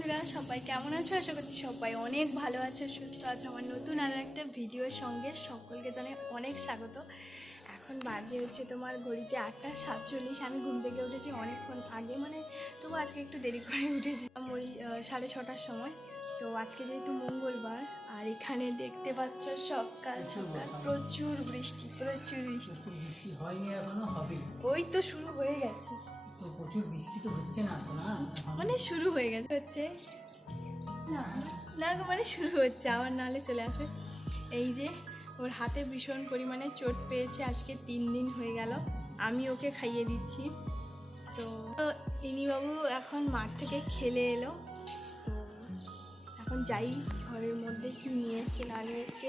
বন্ধুরা সবাই কেমন আছো? আশা করছি সবাই অনেক ভালো আছে সুস্থ আছে। আমার নতুন আর একটা ভিডিওর সঙ্গে সকলকে জানাই অনেক স্বাগত। এখন বাজে হচ্ছে তোমার ঘড়িতে আটটা সাতচল্লিশ। আমি ঘুম থেকে উঠেছি অনেকক্ষণ আগে মানে তবু আজকে একটু দেরি করে উঠেছি। ওই সাড়ে ছটার সময়। তো আজকে যেহেতু মঙ্গলবার আর এখানে দেখতে পাচ্ছ সকাল সকাল। প্রচুর বৃষ্টি প্রচুর বৃষ্টি। ওই তো শুরু হয়ে গেছে। তো প্রচুর বৃষ্টি তো হচ্ছে না তো না? মানে শুরু হয়ে গেছে হচ্ছে। না। মানে শুরু হচ্ছে আবার নালে চলে আসবে। এই যে ওর হাতে ভীষণ পরিমাণে চোট পেয়েছে আজকে তিন দিন হয়ে গেল। আমি ওকে খাইয়ে দিচ্ছি। তো ইনিবাবু এখন মাঠ থেকে খেলে এলো। যাই ঘরের মধ্যে কি নিয়ে এসছে, না নিয়ে এসছে।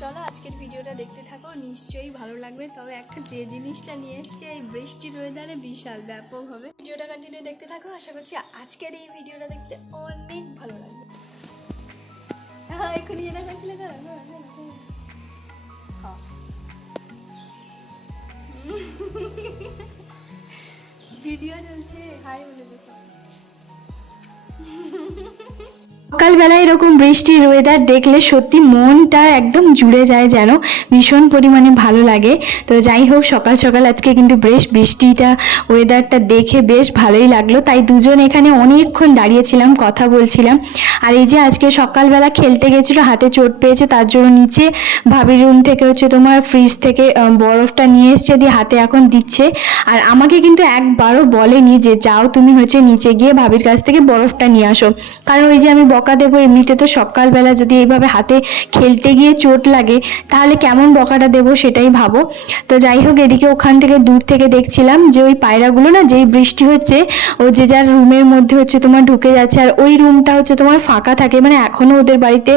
চলো আজকের ভিডিওটা দেখতে থাকো, নিশ্চয়ই ভালো লাগবে। তবে একটা যে জিনিসটা নিয়ে এসছে, এই বৃষ্টির ওয়েদারে বিশাল ব্যাপক হবে। ভিডিওটা কন্টিনিউ দেখতে থাকো, আশা করছি আজকের এই ভিডিওটা দেখতে অনেক ভালো লাগবে। হ্যাঁ এখনই। ভিডিও চলছে, হাই বলে দেখো সকালবেলা এরকম বৃষ্টির ওয়েদার দেখলে সত্যি মনটা একদম জুড়ে যায় যেন। ভীষণ পরিমাণে ভালো লাগে। তো যাই হোক, সকাল সকাল আজকে কিন্তু বেশ বৃষ্টিটা ওয়েদারটা দেখে বেশ ভালোই লাগল। তাই দুজন এখানে অনেকক্ষণ দাঁড়িয়েছিলাম, কথা বলছিলাম। আর এই যে আজকে সকালবেলা খেলতে গেছিল, হাতে চোট পেয়েছে, তার জন্য নিচে ভাবির রুম থেকে হচ্ছে তোমার ফ্রিজ থেকে বরফটা নিয়ে এসছে, দিয়ে হাতে এখন দিচ্ছে। আর আমাকে কিন্তু একবারও বলেনি যে, যাও তুমি হচ্ছে নিচে গিয়ে ভাবির কাছ থেকে বরফটা নিয়ে আসো। কারণ ওই যে আমি বকা দেবো এমনিতে তো সকালবেলা যদি এইভাবে হাতে খেলতে গিয়ে চোট লাগে, তাহলে কেমন বকাটা দেবো সেটাই ভাবো। তো যাই হোক, এদিকে ওখান থেকে দূর থেকে দেখছিলাম যে ওই পায়রাগুলো না যেই বৃষ্টি হচ্ছে, ও যে যার রুমের মধ্যে হচ্ছে তোমার ঢুকে যাচ্ছে, আর ওই রুমটা হচ্ছে তোমার ফাঁকা থাকে মানে এখনও ওদের বাড়িতে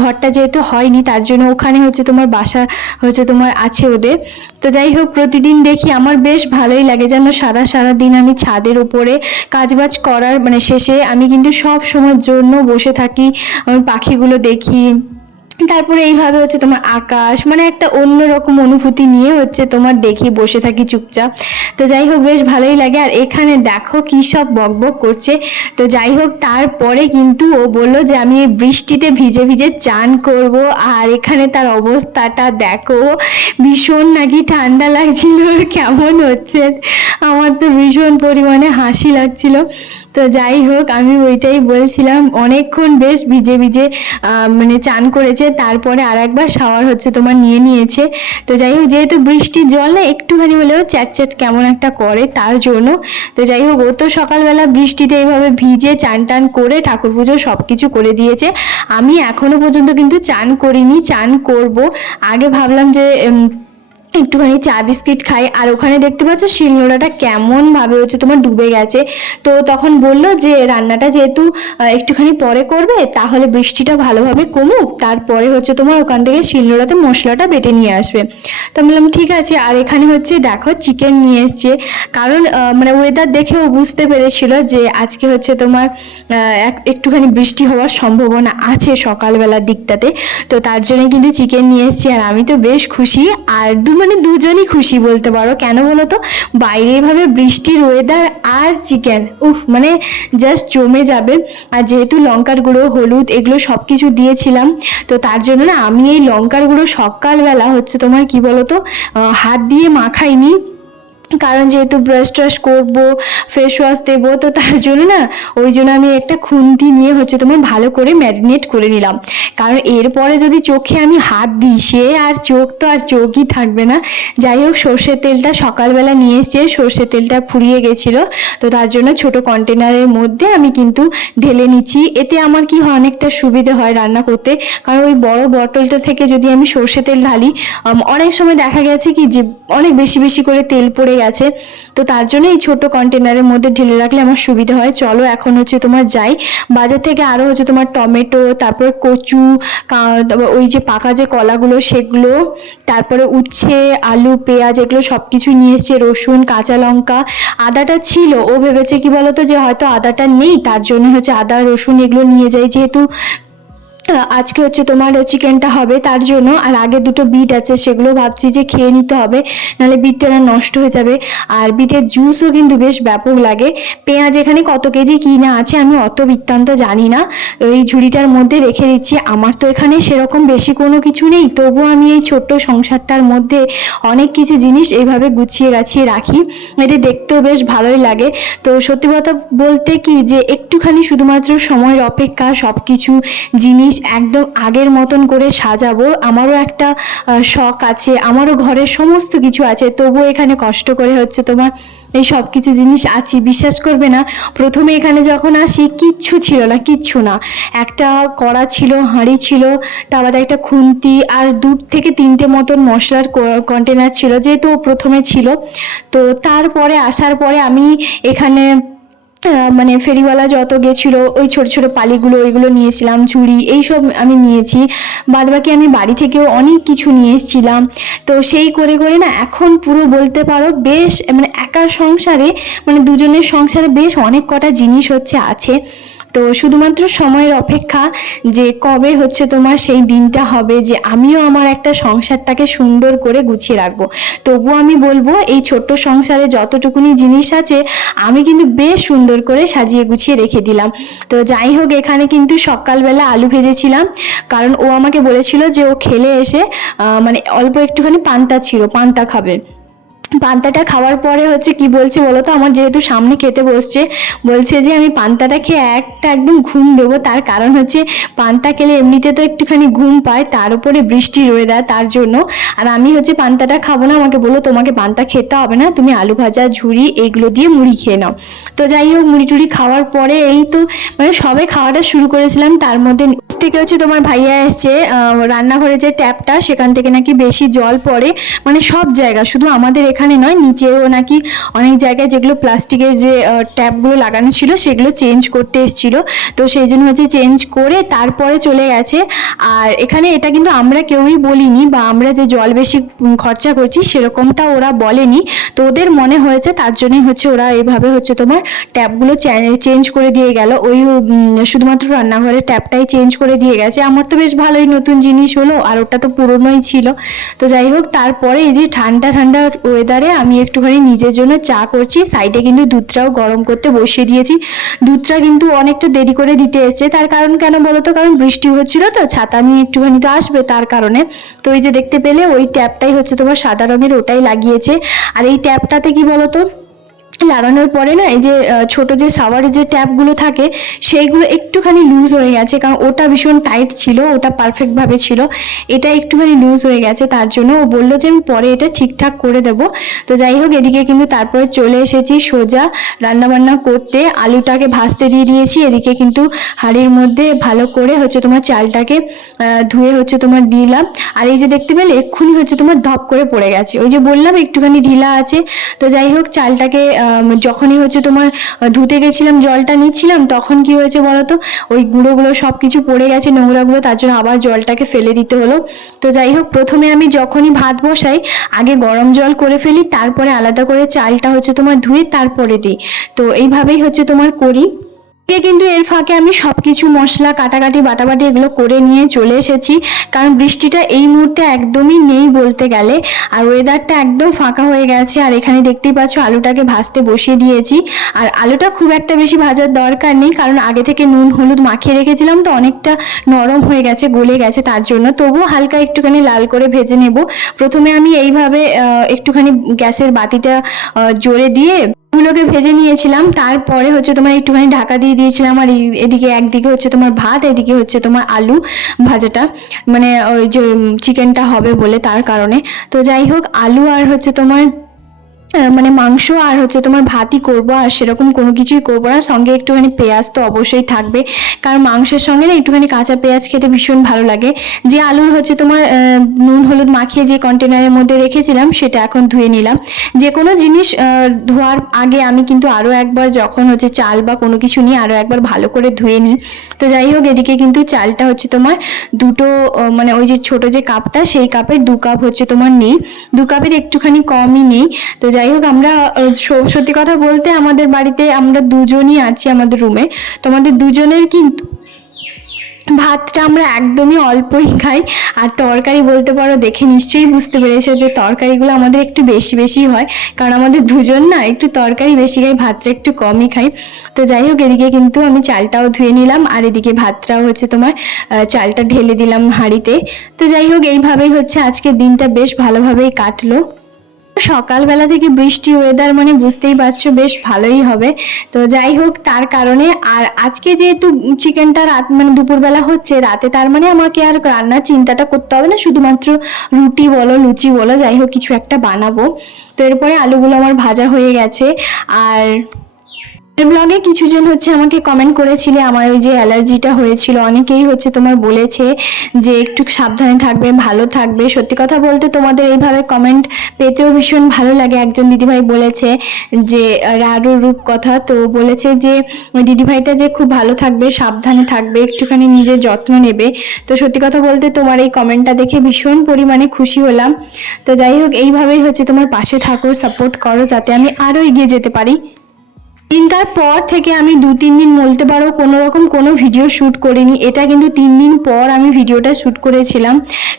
ঘরটা যেহেতু হয়নি, তার জন্য ওখানে হচ্ছে তোমার বাসা হচ্ছে তোমার আছে ওদের। তো যাই হোক, প্রতিদিন দেখি, আমার বেশ ভালোই লাগে যেন সারা সারা দিন আমি ছাদের উপরে কাজবাজ করার মানে শেষে আমি কিন্তু সব সময়ের জন্য বসে থাকি পাখিগুলো দেখি। তারপরে এইভাবে হচ্ছে তোমার আকাশ মানে একটা অন্যরকম অনুভূতি নিয়ে হচ্ছে তোমার দেখি বসে থাকি চুপচাপ। তো যাই হোক, বেশ ভালোই লাগে। আর এখানে দেখো কী সব বকবক করছে। তো যাই হোক, তারপরে কিন্তু ও বলল যে, আমি এই বৃষ্টিতে ভিজে ভিজে চান করব। আর এখানে তার অবস্থাটা দেখো, ভীষণ নাকি ঠান্ডা লাগছিল কেমন হচ্ছে। আমার তো ভীষণ পরিমাণে হাসি লাগছিল। তো যাই হোক, আমি ওইটাই বলছিলাম। অনেকক্ষণ বেশ ভিজে ভিজে মানে চান করেছে। তারপরে আর একবার শাওয়ার হচ্ছে তোমার নিয়ে নিয়েছে। তো যাই হোক, যেহেতু বৃষ্টির জল না, একটুখানি হলেও চ্যাট চ্যাট কেমন একটা করে তার জন্য। তো যাই হোক, ও তো সকালবেলা বৃষ্টিতে এইভাবে ভিজে চান টান করে ঠাকুর পুজো সব কিছু করে দিয়েছে। আমি এখনও পর্যন্ত কিন্তু চান করিনি, চান করব। আগে ভাবলাম যে একটুখানি চা বিস্কিট খাই। আর ওখানে দেখতে পাচ্ছ শিলনোড়াটা কেমনভাবে হচ্ছে, তোমার ডুবে গেছে। তো তখন বলল যে, রান্নাটা যেহেতু একটুখানি পরে করবে, তাহলে বৃষ্টিটা ভালোভাবে কমুক। তারপরে হচ্ছে তোমার ওখান থেকে শিলনোড়াতে মশলাটা বেটে নিয়ে আসবে। তো বললাম, ঠিক আছে। আর এখানে হচ্ছে, দেখো চিকেন নিয়ে এসছে। কারণ মানে ওয়েদার দেখে ও বুঝতে পেরেছিল যে, আজকে হচ্ছে তোমার এক- একটুখানি বৃষ্টি হওয়ার সম্ভাবনা আছে সকালবেলার দিকটাতে। তো তার জন্য কিন্তু চিকেন নিয়ে এসেছি। আর আমি তো বেশ খুশি। আর দু মানে দুজনই খুশি বলতে পারো। কেন বলো তো বাইরে এভাবে বৃষ্টির ওয়েদার আর চিকেন উফ মানে জাস্ট জমে যাবে। আর যেহেতু লঙ্কার গুঁড়ো, হলুদ এগুলো সব কিছু দিয়েছিলাম, তো তার জন্য না আমি এই লঙ্কার গুঁড়ো সকালবেলা হচ্ছে তোমার কি বলো তো হাত দিয়ে মাখাইনি। কারণ যেহেতু ব্রাশ ট্রাশ করব ফেস ওয়াশ দেবো, তো তার জন্য না ওই জন্য আমি একটা খুন্তি নিয়ে হচ্ছে তোমার ভালো করে ম্যারিনেট করে নিলাম। কারণ এরপরে যদি চোখে আমি হাত দিই, সে আর চোখ তো আর চোখই থাকবে না। যাই হোক, সর্ষের তেলটা সকালবেলা নিয়ে এসছে, সর্ষের তেলটা ফুরিয়ে গেছিল। তো তার জন্য ছোট কন্টেনারের মধ্যে আমি কিন্তু ঢেলে নিচ্ছি। এতে আমার কি হয়, অনেকটা সুবিধে হয় রান্না করতে। কারণ ওই বড় বটলটা থেকে যদি আমি সর্ষে তেল ঢালি অনেক সময় দেখা গেছে কি যে অনেক বেশি বেশি করে তেল পড়ে গেছে তো তার জন্য এই ছোট কন্টেনারের মধ্যে ঢেলে রাখলে আমার সুবিধা হয়। চলো এখন হচ্ছে তোমার যাই। বাজার থেকে আরও হচ্ছে তোমার টমেটো, তারপরে কচু ওই যে পাকা যে কলাগুলো, সেগুলো, তারপরে উচ্ছে, আলু, পেঁয়াজ, এগুলো সব কিছু নিয়ে এসছে। রসুন, কাঁচা লঙ্কা। আদাটা ছিল, ও ভেবেছে কি বলতো যে হয়তো আদাটা নেই, তার জন্য হচ্ছে আদা, রসুন এগুলো নিয়ে যাই। যেহেতু আজকে হচ্ছে তোমার চিকেনটা হবে তার জন্য, আর আগে দুটো বিট আছে, সেগুলো ভাবছি যে খেয়ে নিতে হবে, নাহলে বিটটা না নষ্ট হয়ে যাবে। আর বিটের জুসও কিন্তু বেশ ব্যাপক লাগে। পেঁয়াজ এখানে কত কেজি কি না আছে আমি অত বৃত্তান্ত জানি না। এই ঝুড়িটার মধ্যে রেখে দিচ্ছি, আমার তো এখানে সেরকম বেশি কোনো কিছু নেই, তবুও আমি এই ছোট্ট সংসারটার মধ্যে অনেক কিছু জিনিস এইভাবে গুছিয়ে গাছিয়ে রাখি। এটা দেখতেও বেশ ভালোই লাগে। তো সত্যি কথা বলতে কি যে একটুখানি শুধুমাত্র সময়ের অপেক্ষা সব কিছু জিনিস একদম আগের মতন করে সাজাবো। আমারও একটা শখ আছে, আমারও ঘরের সমস্ত কিছু আছে। তবুও এখানে কষ্ট করে হচ্ছে তোমার এই সব কিছু জিনিস আছি, বিশ্বাস করবে না। প্রথমে এখানে যখন আসি কিচ্ছু ছিল না, কিচ্ছু না। একটা কড়া ছিল, হাঁড়ি ছিল তার বাদে একটা খুন্তি আর দূর থেকে তিনটে মতন মশলার কন্টেনার ছিল, যেহেতু প্রথমে ছিল। তো তারপরে, আসার পরে আমি এখানে মানে ফেরিওয়ালা যত গেছিল, ওই ছোট ছোট পালিগুলো, ওইগুলো নিয়েছিলাম চুড়ি এইসব আমি নিয়েছি। বাদবাকি আমি বাড়ি থেকেও অনেক কিছু নিয়ে এসেছিলাম। তো সেই করে করে না এখন পুরো বলতে পারো বেশ মানে একার সংসারে মানে দুজনের সংসারে বেশ অনেক কটা জিনিস হচ্ছে, আছে। তো শুধুমাত্র সময়ের অপেক্ষা যে কবে হচ্ছে তোমার সেই দিনটা হবে যে আমিও আমার একটা সংসারটাকে সুন্দর করে গুছিয়ে রাখব। তবুও আমি বলব, এই ছোট্ট সংসারে যতটুকুনি জিনিস আছে, আমি কিন্তু বেশ সুন্দর করে সাজিয়ে গুছিয়ে রেখে দিলাম। তো যাই হোক, এখানে কিন্তু সকালবেলা আলু ভেজেছিলাম। কারণ ও আমাকে বলেছিল যে ও খেলে এসে মানে অল্প একটুখানি পান্তা ছিল, পান্তা খাবে। পান্তাটা খাওয়ার পরে হচ্ছে কি বলছে বলো তো? আমার যেহেতু সামনে খেতে বসছে, বলছে যে আমি পান্তাটা খেয়ে একটা একদম ঘুম দেবো। তার কারণ হচ্ছে পান্তা খেলে এমনিতে তো একটুখানি ঘুম পায়, তার উপরে বৃষ্টি রয়ে দেয় তার জন্য। আর আমি হচ্ছে পান্তাটা খাব না, আমাকে বলো তোমাকে পান্তা খেতে হবে না, তুমি আলু ভাজা ঝুড়ি এইগুলো দিয়ে মুড়ি খেয়ে নাও। তো যাই হোক, মুড়ি টুড়ি খাওয়ার পরে এই তো মানে সবে খাওয়াটা শুরু করেছিলাম। তার মধ্যে থেকে হচ্ছে তোমার ভাইয়া এসছে রান্নাঘরে যে ট্যাপটা, সেখান থেকে নাকি বেশি জল পড়ে। মানে সব জায়গা, শুধু আমাদের এখানে নয়, নিচেও নাকি অনেক জায়গায় যেগুলো প্লাস্টিকের যে ট্যাপগুলো লাগানো ছিল সেগুলো চেঞ্জ করতে এসেছিল। তো সেই জন্য হচ্ছে চেঞ্জ করে তারপরে চলে গেছে। আর এখানে এটা কিন্তু আমরা কেউই বলিনি বা আমরা যে জল বেশি খরচা করছি সেরকমটা ওরা বলেনি। তো ওদের মনে হয়েছে তার জন্যই হচ্ছে ওরা এভাবে হচ্ছে তোমার ট্যাপগুলো চেঞ্জ করে দিয়ে গেল। ওই শুধুমাত্র রান্নাঘরের ট্যাপটাই চেঞ্জ করে দিয়ে গেছে। আমার তো বেশ ভালোই নতুন জিনিস হলো আর ওটা তো পুরনোই ছিল। তো যাই হোক, তারপরে এই যে ঠান্ডা ঠান্ডা ওয়েদারে আমি একটুখানি নিজের জন্য চা করছি। সাইডে কিন্তু দুধটাও গরম করতে বসিয়ে দিয়েছি। দুধটা কিন্তু অনেকটা দেরি করে দিতে এসছে। তার কারণ কেন বলতো? কারণ বৃষ্টি হচ্ছিল তো, ছাতা নিয়ে একটুখানি তো আসবে তার কারণে। তো এই যে দেখতে পেলে ওই ট্যাপটাই হচ্ছে তোমার সাদা রঙের, ওটাই লাগিয়েছে। আর এই ট্যাপটাতে কি বলো তো লাগানোর পরে না, এই যে ছোট যে সাওয়ারের যে ট্যাপগুলো থাকে, সেইগুলো একটুখানি লুজ হয়ে গেছে, কারণ ওটা ভীষণ টাইট ছিল, ওটা পারফেক্টভাবে ছিল, এটা একটুখানি লুজ হয়ে গেছে, তার জন্য ও বলল যে আমি পরে এটা ঠিকঠাক করে দেব। তো যাই হোক, এদিকে কিন্তু তারপরে চলে এসেছি সোজা রান্নাবান্না করতে, আলুটাকে ভাজতে দিয়ে দিয়েছি, এদিকে কিন্তু হাঁড়ির মধ্যে ভালো করে হচ্ছে তোমার চালটাকে ধুয়ে হচ্ছে তোমার দিলাম। আর এই যে দেখতে পেলে, এক্ষুনি হচ্ছে তোমার ধপ করে পড়ে গেছে। ওই যে বললাম, একটুখানি ঢিলা আছে। তো যাই হোক, চালটাকে যখনই হচ্ছে তোমার ধুতে গেছিলাম, জলটা নিচ্ছিলাম, তখন কি হয়েছে বলতো? ওই গুঁড়োগুলো সব কিছু পড়ে গেছে, নোংরাগুলো, তার জন্য আবার জলটাকে ফেলে দিতে হলো। তো যাই হোক, প্রথমে আমি যখনই ভাত বসাই, আগে গরম জল করে ফেলি, তারপরে আলাদা করে চালটা হচ্ছে তোমার ধুয়ে তারপরে দিই। তো এইভাবেই হচ্ছে তোমার করি। এ কিন্তু এর ফাঁকে আমি সব কিছু মশলা, কাটাকাটি, বাটাবাটি এগুলো করে নিয়ে চলে এসেছি। কারণ বৃষ্টিটা এই মুহূর্তে একদমই নেই বলতে গেলে। আর ওয়েদারটা একদম ফাঁকা হয়ে গেছে। আর এখানে দেখতেই পাচ্ছ আলুটাকে ভাজতে বসিয়ে দিয়েছি। আর আলুটা খুব একটা বেশি ভাজার দরকার নেই। কারণ আগে থেকে নুন, হলুদ মাখিয়ে রেখেছিলাম তো অনেকটা নরম হয়ে গেছে, গলে গেছে তার জন্য। তবুও হালকা একটুখানি লাল করে ভেজে নেব। প্রথমে আমি এইভাবে একটুখানি গ্যাসের বাতিটা জোরে দিয়ে গুলোকে ভেজে নিয়েছিলাম, তারপরে হচ্ছে তোমার একটুখানি ঢাকা দিয়ে দিয়েছিলাম, আর এদিকে একদিকে হচ্ছে তোমার ভাত, এদিকে হচ্ছে তোমার আলু ভাজাটা মানে ওই যে চিকেনটা হবে বলে তার কারণে। তো যাই হোক, আলু আর হচ্ছে তোমার মানে মাংস আর হচ্ছে তোমার ভাতই করব, আর সেরকম কোনো কিছুই করব না। সঙ্গে একটুখানি পেঁয়াজ তো অবশ্যই থাকবে। কারণ মাংসের সঙ্গে না একটুখানি কাঁচা পেঁয়াজ খেতে ভীষণ ভালো লাগে। যে আলুর হচ্ছে তোমার নুন, হলুদ মাখিয়ে যে কন্টেনারের মধ্যে রেখেছিলাম, সেটা এখন ধুয়ে নিলাম। যে কোনো জিনিস ধোয়ার আগে আমি কিন্তু আরও একবার যখন হচ্ছে চাল বা কোনো কিছু নিয়ে আরও একবার ভালো করে ধুয়ে নিই। তো যাই হোক, এদিকে কিন্তু চালটা হচ্ছে তোমার দুটো মানে ওই যে ছোট যে কাপটা, সেই কাপের দু কাপ হচ্ছে তোমার নেই। দু কাপের একটুখানি কমই নেই। তো যাই হোক, আমরা সত্যি কথা বলতে আমাদের বাড়িতে আমরা দুজনই আছি আমাদের রুমে তো আমাদের দুজনের কিন্তু ভাতটা আমরা একদমই অল্পই খাই। আর তরকারি বলতে পারো, দেখে নিশ্চয়ই বুঝতে পেরেছ যে তরকারিগুলো আমাদের একটু বেশি বেশি হয়। কারণ আমাদের দুজন না, একটু তরকারি বেশি খাই, ভাতটা একটু কমই খাই। তো যাই হোক, এদিকে কিন্তু আমি চালটাও ধুয়ে নিলাম, আর এদিকে ভাতটাও হচ্ছে তোমার চালটা ঢেলে দিলাম হাঁড়িতে। তো যাই হোক, এইভাবেই হচ্ছে আজকে দিনটা, বেশ ভালোভাবেই কাটলো। সকালবেলা থেকে বৃষ্টি ওয়েদার মানে বুঝতেই পারছ, বেশ ভালোই হবে। তো যাই হোক, তার কারণে আর আজকে যেহেতু চিকেনটা রাত মানে দুপুরবেলা হচ্ছে, রাতে তার মানে আমাকে আর রান্নার চিন্তাটা করতে হবে না, শুধুমাত্র রুটি বলো, লুচি বলো, যাই হোক, কিছু একটা বানাবো। তো এরপরে আলুগুলো আমার ভাজা হয়ে গেছে। আর ব্লগে কিছুজন হচ্ছে আমাকে কমেন্ট করেছিলে, আমার ওই যে অ্যালার্জিটা হয়েছিল, অনেকেই হচ্ছে তোমার বলেছে যে একটু সাবধানে থাকবে, ভালো থাকবে। সত্যি কথা বলতে তোমাদের এইভাবে কমেন্ট পেতেও ভীষণ ভালো লাগে। একজন দিদিভাই বলেছে যে, রারু রূপ কথা তো বলেছে যে, ওই দিদিভাইটা যে খুব ভালো থাকবে, সাবধানে থাকবে, একটুখানি নিজের যত্ন নেবে। তো সত্যি কথা বলতে তোমার এই কমেন্টটা দেখে ভীষণ পরিমাণে খুশি হলাম। তো যাই হোক, এইভাবেই হচ্ছে তোমার পাশে থাকো সাপোর্ট করো, যাতে আমি আরও এগিয়ে যেতে পারি। দিনটার পর থেকে আমি দু, তিন দিন বলতে পারো কোনো রকম কোনো ভিডিও শ্যুট করিনি। এটা কিন্তু তিন দিন পর আমি ভিডিওটা শ্যুট করেছিলাম।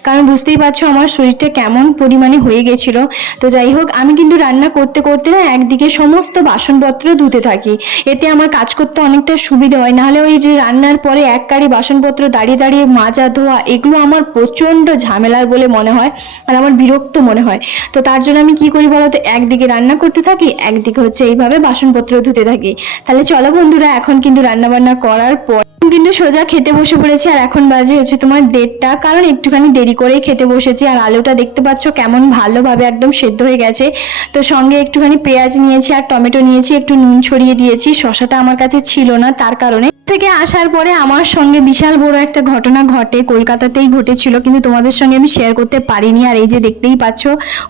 কারণ বুঝতেই পারছ আমার শরীরটা কেমন পরিমাণে হয়ে গেছিল। তো যাই হোক, আমি কিন্তু রান্না করতে করতে না একদিকে সমস্ত বাসনপত্র ধুতে থাকি। এতে আমার কাজ করতে অনেকটা সুবিধা হয়। নাহলে ওই যে রান্নার পরে এক কারি বাসনপত্র দাঁড়িয়ে দাঁড়িয়ে মাজা ধোয়া, এগুলো আমার প্রচণ্ড ঝামেলার বলে মনে হয় আর আমার বিরক্ত মনে হয়। তো তার জন্য আমি কি করি বলতো? একদিকে রান্না করতে থাকি, একদিকে হচ্ছে এইভাবে বাসনপত্র ধুতে থাকি। তাহলে চলো বন্ধুরা, এখন কিন্তু রান্না বান্না করার পর কিন্তু সোজা খেতে বসে পড়েছি, আর এখন বাজে হচ্ছে তোমার দেড়টা। কারণ একটুখানি দেরি করেই খেতে বসেছি, আর আলুটা দেখতে পাচ্ছ কেমন ভালোভাবে একদম সেদ্ধ হয়ে গেছে। তো সঙ্গে একটুখানি পেঁয়াজ নিয়েছি আর টমেটো নিয়েছি, একটু নুন ছড়িয়ে দিয়েছি, শশাটা আমার কাছে ছিল না, তার কারণে থেকে আসার পরে আমার সঙ্গে বিশাল বড় একটা ঘটনা ঘটে। কলকাতাতেই ঘটেছিল, কিন্তু তোমাদের সঙ্গে আমি শেয়ার করতে পারিনি। আর এই যে দেখতেই পাচ্ছ,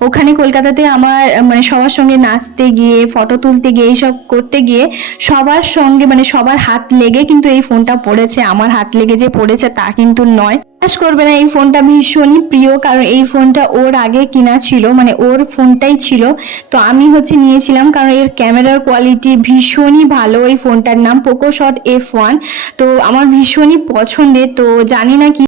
ওখানে কলকাতাতে আমার মানে সবার সঙ্গে নাচতে গিয়ে ফটো তুলতে গিয়ে, এইসব করতে গিয়ে সবার সঙ্গে মানে সবার হাত লেগে কিন্তু এই ফোনটা পড়েছে। আমার হাত লেগে যে পড়েছে তা কিন্তু নয়। বিশ্বাস করবে না, এই ফোনটা ভীষণই প্রিয়, কারণ এই ফোনটা ওর আগে কিনা ছিল মানে ওর ফোনটাই ছিল। তো আমি হচ্ছে নিয়েছিলাম, কারণ এর ক্যামেরার কোয়ালিটি ভীষণই ভালো, এই ফোনটার নাম পোকো শট এফ ওয়ান তো আমার ভীষণই পছন্দের, তো জানি না কি